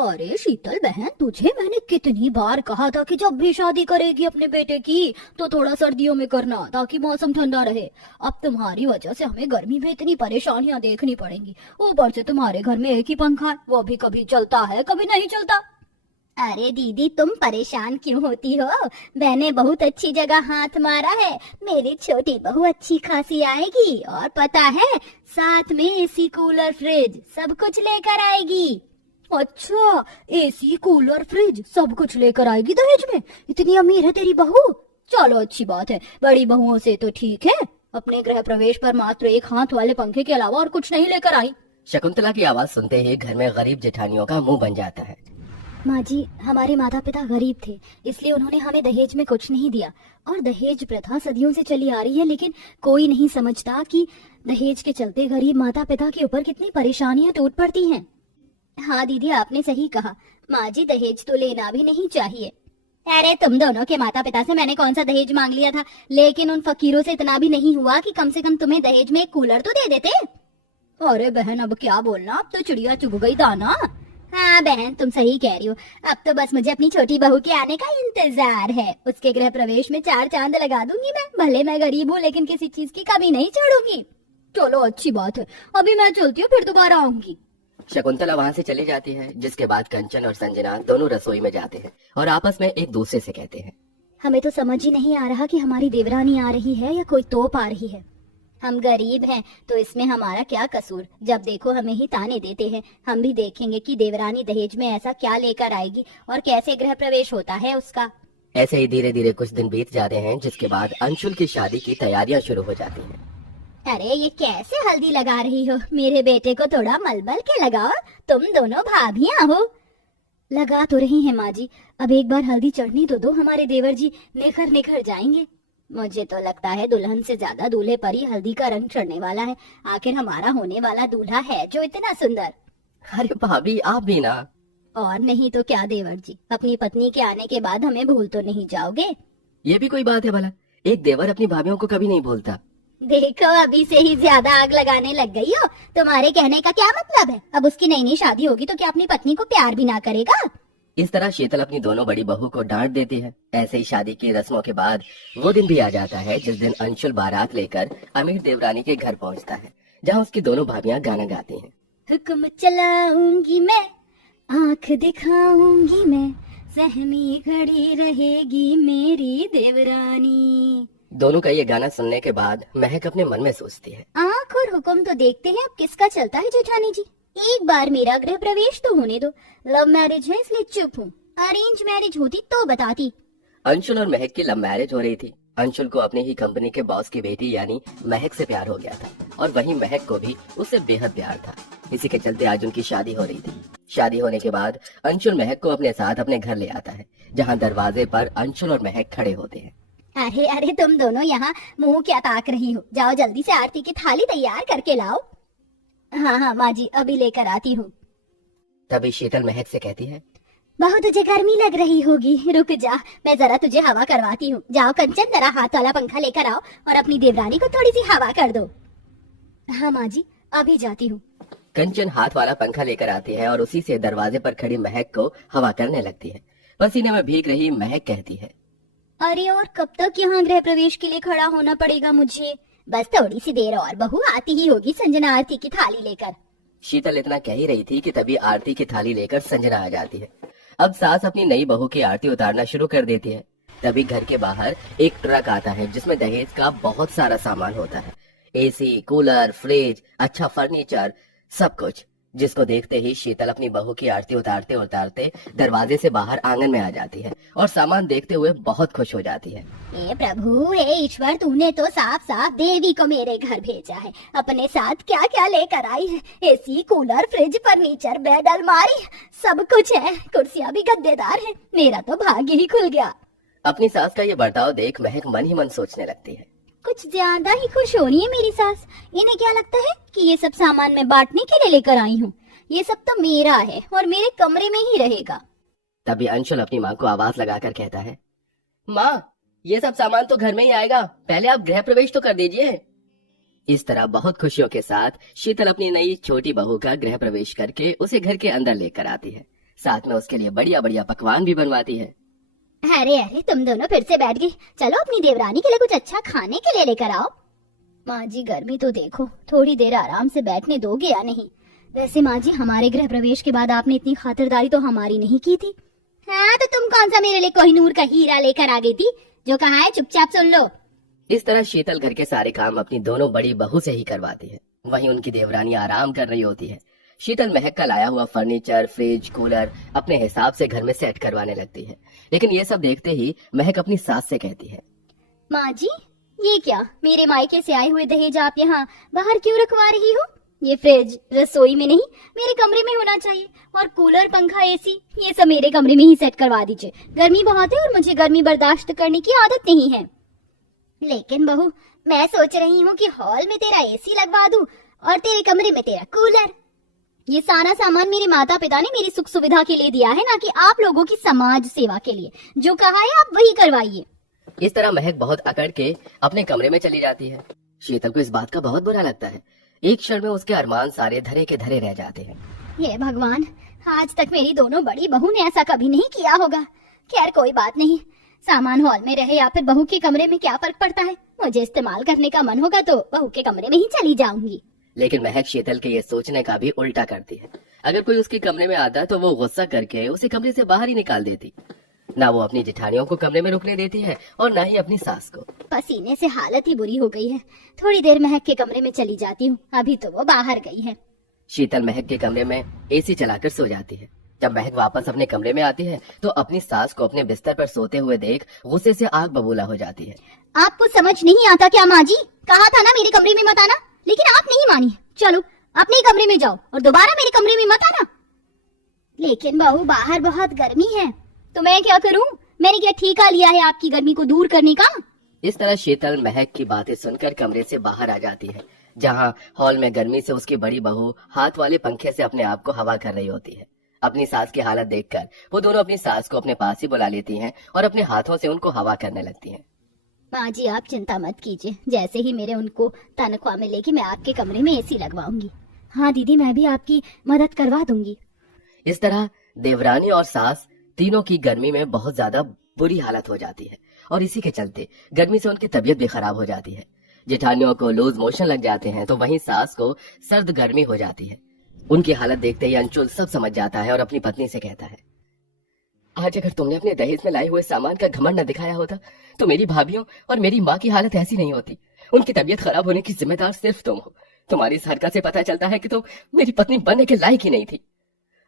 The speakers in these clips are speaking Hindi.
अरे शीतल बहन, तुझे मैंने कितनी बार कहा था कि जब भी शादी करेगी अपने बेटे की तो थोड़ा सर्दियों में करना ताकि मौसम ठंडा रहे। अब तुम्हारी वजह से हमें गर्मी में इतनी परेशानियां देखनी पड़ेंगी। ऊपर से तुम्हारे घर में एक ही पंखा है, वो भी कभी चलता है कभी नहीं चलता। अरे दीदी, तुम परेशान क्यों होती हो? मैंने बहुत अच्छी जगह हाथ मारा है। मेरी छोटी बहू अच्छी खासी आएगी और पता है साथ में एसी, कूलर, फ्रिज सब कुछ लेकर आएगी। अच्छा, एसी, कूलर, फ्रिज सब कुछ लेकर आएगी दहेज में? इतनी अमीर है तेरी बहू। चलो अच्छी बात है, बड़ी बहुओं से तो ठीक है। अपने गृह प्रवेश पर मात्र एक हाथ वाले पंखे के अलावा और कुछ नहीं लेकर आई। शकुंतला की आवाज सुनते ही घर में गरीब जेठानियों का मुंह बन जाता है। माँ जी, हमारे माता पिता गरीब थे, इसलिए उन्होंने हमें दहेज में कुछ नहीं दिया। और दहेज प्रथा सदियों से चली आ रही है, लेकिन कोई नहीं समझता कि दहेज के चलते गरीब माता पिता के ऊपर कितनी परेशानियां टूट पड़ती हैं। हाँ दीदी, आपने सही कहा। माँ जी, दहेज तो लेना भी नहीं चाहिए। अरे तुम दोनों के माता पिता से मैंने कौन सा दहेज मांग लिया था, लेकिन उन फकीरों से इतना भी नहीं हुआ कि कम से कम तुम्हें दहेज में एक कूलर तो दे देते। अरे बहन, अब क्या बोलना, अब तो चिड़िया चुग गई दाना। हाँ बहन, तुम सही कह रही हो। अब तो बस मुझे अपनी छोटी बहू के आने का इंतजार है। उसके गृह प्रवेश में 4 चांद लगा दूंगी मैं। भले मैं गरीब हूँ, लेकिन किसी चीज की कमी नहीं छोड़ूंगी। चलो अच्छी बात है, अभी मैं चलती हूँ, फिर दोबारा आऊंगी। शकुंतला वहाँ से चली जाती है, जिसके बाद कंचन और संजना दोनों रसोई में जाते हैं और आपस में एक दूसरे से कहते हैं, हमें तो समझ ही नहीं आ रहा कि हमारी देवरानी आ रही है या कोई तोप आ रही है। हम गरीब हैं तो इसमें हमारा क्या कसूर? जब देखो हमें ही ताने देते हैं। हम भी देखेंगे कि देवरानी दहेज में ऐसा क्या लेकर आएगी और कैसे गृह प्रवेश होता है उसका। ऐसे ही धीरे धीरे कुछ दिन बीत जाते हैं, जिसके बाद अंशुल की शादी की तैयारियां शुरू हो जाती हैं। अरे ये कैसे हल्दी लगा रही हो? मेरे बेटे को थोड़ा मलमल के लगाओ, तुम दोनों भाभियां हो। लगा तो रही है माँ जी, अब एक बार हल्दी चढ़ने तो दो, हमारे देवर जी निखर निखर जाएंगे। मुझे तो लगता है दुल्हन से ज्यादा दूल्हे पर ही हल्दी का रंग चढ़ने वाला है। आखिर हमारा होने वाला दूल्हा है जो इतना सुंदर। अरे भाभी, आप भी ना। और नहीं तो क्या देवर जी, अपनी पत्नी के आने के बाद हमें भूल तो नहीं जाओगे? ये भी कोई बात है भला? एक देवर अपनी भाभियों को कभी नहीं भूलता। देखो, अभी से ही ज्यादा आग लगाने लग गई हो। तुम्हारे कहने का क्या मतलब है? अब उसकी नई नई शादी होगी तो क्या अपनी पत्नी को प्यार भी ना करेगा? इस तरह शीतल अपनी दोनों बड़ी बहू को डांट देती है। ऐसे ही शादी की रस्मों के बाद वो दिन भी आ जाता है जिस दिन अंशुल बारात लेकर अमीर देवरानी के घर पहुंचता है, जहां उसकी दोनों भाभियां गाना गाती हैं। हुक्म चलाऊंगी मैं, आंख दिखाऊंगी मैं, सहमी खड़ी रहेगी मेरी देवरानी। दोनों का ये गाना सुनने के बाद महक अपने मन में सोचती है, आंख और हुक्म तो देखते हैं अब किसका चलता है जेठानी जी। एक बार मेरा गृह प्रवेश तो होने दो। लव मैरिज है इसलिए चुप हूँ, अरेंज मैरिज होती तो बताती। अंशुल और महक की लव मैरिज हो रही थी। अंशुल को अपनी ही कंपनी के बॉस की बेटी यानी महक से प्यार हो गया था और वहीं महक को भी उससे बेहद प्यार था। इसी के चलते आज उनकी शादी हो रही थी। शादी होने के बाद अंशुल महक को अपने साथ अपने घर ले आता है, जहाँ दरवाजे पर अंशुल और महक खड़े होते हैं। अरे अरे, तुम दोनों यहाँ मुंह क्या ताक रही हो? जाओ जल्दी से आरती की थाली तैयार करके लाओ। हाँ हाँ माँ जी, अभी लेकर आती हूँ। तभी शीतल महक से कहती है, बहू तुझे गर्मी लग रही होगी, रुक जा, मैं जरा तुझे हवा करवाती हूँ। जाओ कंचन, जरा हाथ वाला पंखा लेकर आओ और अपनी देवरानी को थोड़ी सी हवा कर दो। हाँ माँ जी, अभी जाती हूँ। कंचन हाथ वाला पंखा लेकर आती है और उसी से दरवाजे पर खड़ी महक को हवा करने लगती है। पसीने में भीग रही महक कहती है, अरे और कब तक यहाँ गृह प्रवेश के लिए खड़ा होना पड़ेगा मुझे? बस थोड़ी सी देर और, बहू आती ही होगी संजना आरती की थाली लेकर। शीतल इतना कह ही रही थी कि तभी आरती की थाली लेकर संजना आ जाती है। अब सास अपनी नई बहू की आरती उतारना शुरू कर देती है। तभी घर के बाहर एक ट्रक आता है जिसमें दहेज का बहुत सारा सामान होता है, एसी, कूलर, फ्रिज, अच्छा फर्नीचर, सब कुछ, जिसको देखते ही शीतल अपनी बहू की आरती उतारते उतारते दरवाजे से बाहर आंगन में आ जाती है और सामान देखते हुए बहुत खुश हो जाती है। हे प्रभु, हे ईश्वर, तूने तो साफ साफ देवी को मेरे घर भेजा है। अपने साथ क्या क्या लेकर आई है? AC, cooler, fridge, furniture, bed, अलमारी, सब कुछ है। कुर्सियाँ भी गद्देदार है। मेरा तो भाग्य ही खुल गया। अपनी सास का ये बर्ताव देख महक मन ही मन सोचने लगती है, कुछ ज्यादा ही खुश हो रही है मेरी सास। इन्हें क्या लगता है कि ये सब सामान मैं बांटने के लिए लेकर आई हूँ? ये सब तो मेरा है और मेरे कमरे में ही रहेगा। तभी अंशुल अपनी माँ को आवाज लगाकर कहता है, माँ, ये सब सामान तो घर में ही आएगा, पहले आप गृह प्रवेश तो कर दीजिए। इस तरह बहुत खुशियों के साथ शीतल अपनी नई छोटी बहू का गृह प्रवेश करके उसे घर के अंदर लेकर आती है। साथ में उसके लिए बढ़िया बढ़िया पकवान भी बनवाती है। अरे अरे, तुम दोनों फिर से बैठ गई। चलो अपनी देवरानी के लिए कुछ अच्छा खाने के लिए लेकर आओ। माँ जी गर्मी तो देखो, थोड़ी देर आराम से बैठने दोगे या नहीं? वैसे माँ जी हमारे गृह प्रवेश के बाद आपने इतनी खातिरदारी तो हमारी नहीं की थी। हाँ, तो तुम कौन सा मेरे लिए कोहिनूर का हीरा लेकर आ गई थी? जो कहा है चुपचाप सुन लो। इस तरह शीतल घर के सारे काम अपनी दोनों बड़ी बहू से ही करवाती है। वहीं उनकी देवरानी आराम कर रही होती है। शीतल महक का लाया हुआ फर्नीचर, फ्रिज, कूलर अपने हिसाब से घर में सेट करवाने लगती है। लेकिन ये सब देखते ही महक अपनी सास से कहती है, माँ जी, ये क्या, मेरे मायके से आए हुए दहेज आप यहाँ बाहर क्यों रखवा रही हो? ये फ्रिज रसोई में नहीं, मेरे कमरे में होना चाहिए। और कूलर, पंखा, एसी ये सब मेरे कमरे में ही सेट करवा दीजिए। गर्मी बहुत है और मुझे गर्मी बर्दाश्त करने की आदत नहीं है। लेकिन बहू, मैं सोच रही हूँ कि हॉल में तेरा एसी लगवा दूं और तेरे कमरे में तेरा कूलर। ये सारा सामान मेरे माता पिता ने मेरी सुख सुविधा के लिए दिया है, ना कि आप लोगों की समाज सेवा के लिए। जो कहा है आप वही करवाइए। इस तरह महक बहुत अकड़ के अपने कमरे में चली जाती है। शीतल को इस बात का बहुत बुरा लगता है। एक क्षण में उसके अरमान सारे धरे के धरे रह जाते हैं। ये भगवान, आज तक मेरी दोनों बड़ी बहू ने ऐसा कभी नहीं किया होगा। खैर कोई बात नहीं, सामान हॉल में रहे या फिर बहू के कमरे में क्या फर्क पड़ता है। मुझे इस्तेमाल करने का मन होगा तो बहू के कमरे में ही चली जाऊंगी। लेकिन महक शीतल के ये सोचने का भी उल्टा करती है। अगर कोई उसके कमरे में आता तो वो गुस्सा करके उसे कमरे से बाहर ही निकाल देती। ना वो अपनी जेठानियों को कमरे में रुकने देती है और ना ही अपनी सास को। पसीने से हालत ही बुरी हो गई है। थोड़ी देर महक के कमरे में चली जाती हूँ, अभी तो वो बाहर गई है। शीतल महक के कमरे में एसी चलाकर सो जाती है। जब महक वापस अपने कमरे में आती है तो अपनी सास को अपने बिस्तर पर सोते हुए देख गुस्से से आग बबूला हो जाती है। आपको समझ नहीं आता क्या माँ जी? कहा था ना मेरे कमरे में मत आना, लेकिन आप नहीं मानी। चलो अपने कमरे में जाओ और दोबारा मेरे कमरे में मत आना। लेकिन बहू, बाहर बहुत गर्मी है। तो मैं क्या करूं? मैंने क्या ठेका लिया है आपकी गर्मी को दूर करने का? इस तरह शीतल महक की बातें सुनकर कमरे से बाहर आ जाती है, जहाँ हॉल में गर्मी से उसकी बड़ी बहू हाथ वाले पंखे से अपने आप को हवा कर रही होती है। अपनी सास की हालत देखकर वो दोनों अपनी सास को अपने पास ही बुला लेती हैं और अपने हाथों से उनको हवा करने लगती हैं। माँ जी आप चिंता मत कीजिए, जैसे ही मेरे उनको तनख्वाह मिलेगी मैं आपके कमरे में एसी लगवाऊंगी। हाँ दीदी, मैं भी आपकी मदद करवा दूंगी। इस तरह देवरानी और सास तीनों की गर्मी में बहुत ज्यादा बुरी हालत हो जाती है और इसी के चलते गर्मी से उनकी तबीयत भी खराब हो जाती है। जेठानियों को लूज मोशन लग जाते हैं तो वहीं सास को सर्द गर्मी हो जाती है। उनकी हालत देखते ही अंशुल सब समझ जाता है और अपनी पत्नी से कहता है, आज अगर तुमने अपने दहेज में लाए हुए सामान का घमंड न दिखाया होता तो मेरी भाभीियों और मेरी माँ की हालत ऐसी नहीं होती। उनकी तबीयत खराब होने की जिम्मेदार सिर्फ तुम हो। तुम्हारी इस हरकत से पता चलता है कि तुम मेरी पत्नी बनने के लायक ही नहीं थी।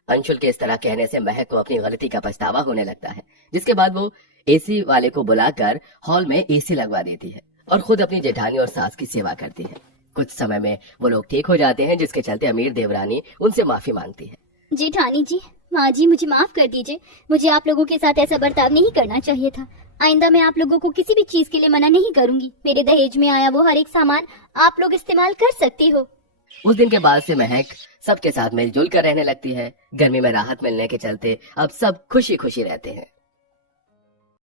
अंशुल के इस तरह कहने से महक को अपनी गलती का पछतावा होने लगता है, जिसके बाद वो एसी वाले को बुलाकर हॉल में एसी लगवा देती है और खुद अपनी जेठानी और सास की सेवा करती है। कुछ समय में वो लोग ठीक हो जाते हैं, जिसके चलते अमीर देवरानी उनसे माफी मांगती है। जेठानी जी, माँ जी, मुझे माफ कर दीजिए। मुझे आप लोगों के साथ ऐसा बर्ताव नहीं करना चाहिए था। आइंदा मैं आप लोगों को किसी भी चीज के लिए मना नहीं करूंगी। मेरे दहेज में आया वो हर एक सामान आप लोग इस्तेमाल कर सकते हो। उस दिन के बाद से महक सबके साथ मिलजुल कर रहने लगती है। गर्मी में राहत मिलने के चलते अब सब खुशी खुशी रहते हैं।